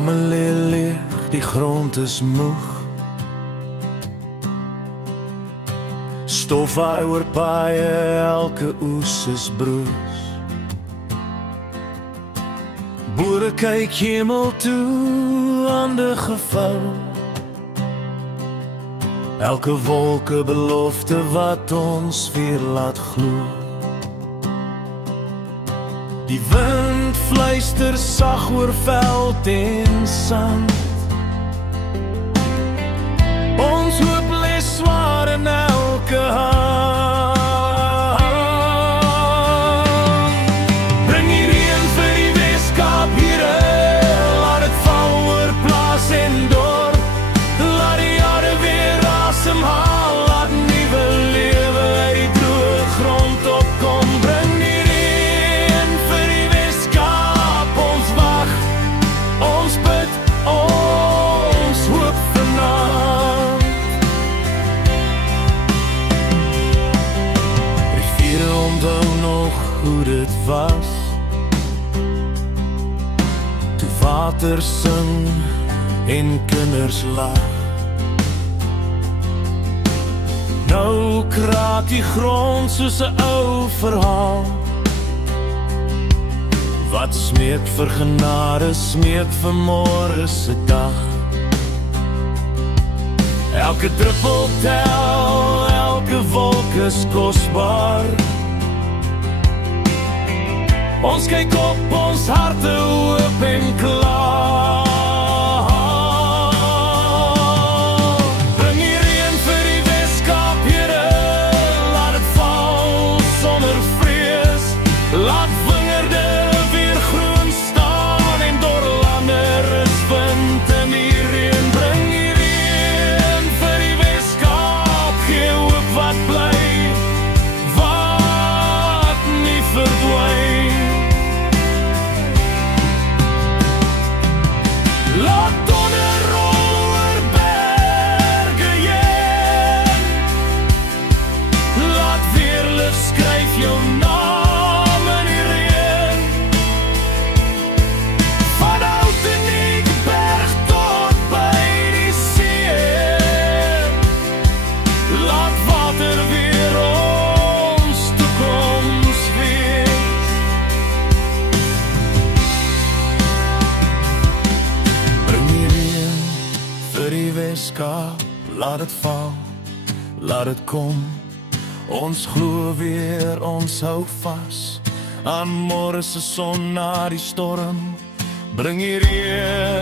Damme lê leeg, die grond is moeg. Stof waai oor paaie, elke oes is broos. Boere kyk hemel toe, hande gevou. Elke wolke belofte wat ons weer laat glo. Die wind fluister sag oor veld en sand. Ons hoop lê swaar in elke hand. Bring die reën vir die Weskaap, Here, laat dit val oor plaas en dorp. Laat die aarde weer asemhaal, laat nuwe lewe uit die droë grond opkom. Bring die reën vir die Weskaap, ons wag, ons bid, ons hoop vanaand. Riviere onthou nog hoe dit was, toe water sing en kinders lag. Nou kraak die grond soos 'n ou verhaal, wat smeek vir genade, smeek vir môre se dag. Elke druppel tel, elke wolk is kosbaar. Ons kyk op, ons harte oop en klaar. Bring die reën vir die Weskaap, Here, laat dit val sonder vrees. Laat wingerde weer groen staan en dorrelande rus vind in die reën. Bring die reën vir die Weskaap, gee hoop wat bly, wat nie verdwyn. Laat donder rol oor berge heen. Laat weer lig skryf jou naam in die reën. Van Oudtshoornberg tot by die see. Laat water weer ons toekoms wees. Bring die reën vir die Weskaap, laat dit val, laat dit kom. Ons glo weer, ons hou vas aan môre se son na die storm. Bring die reën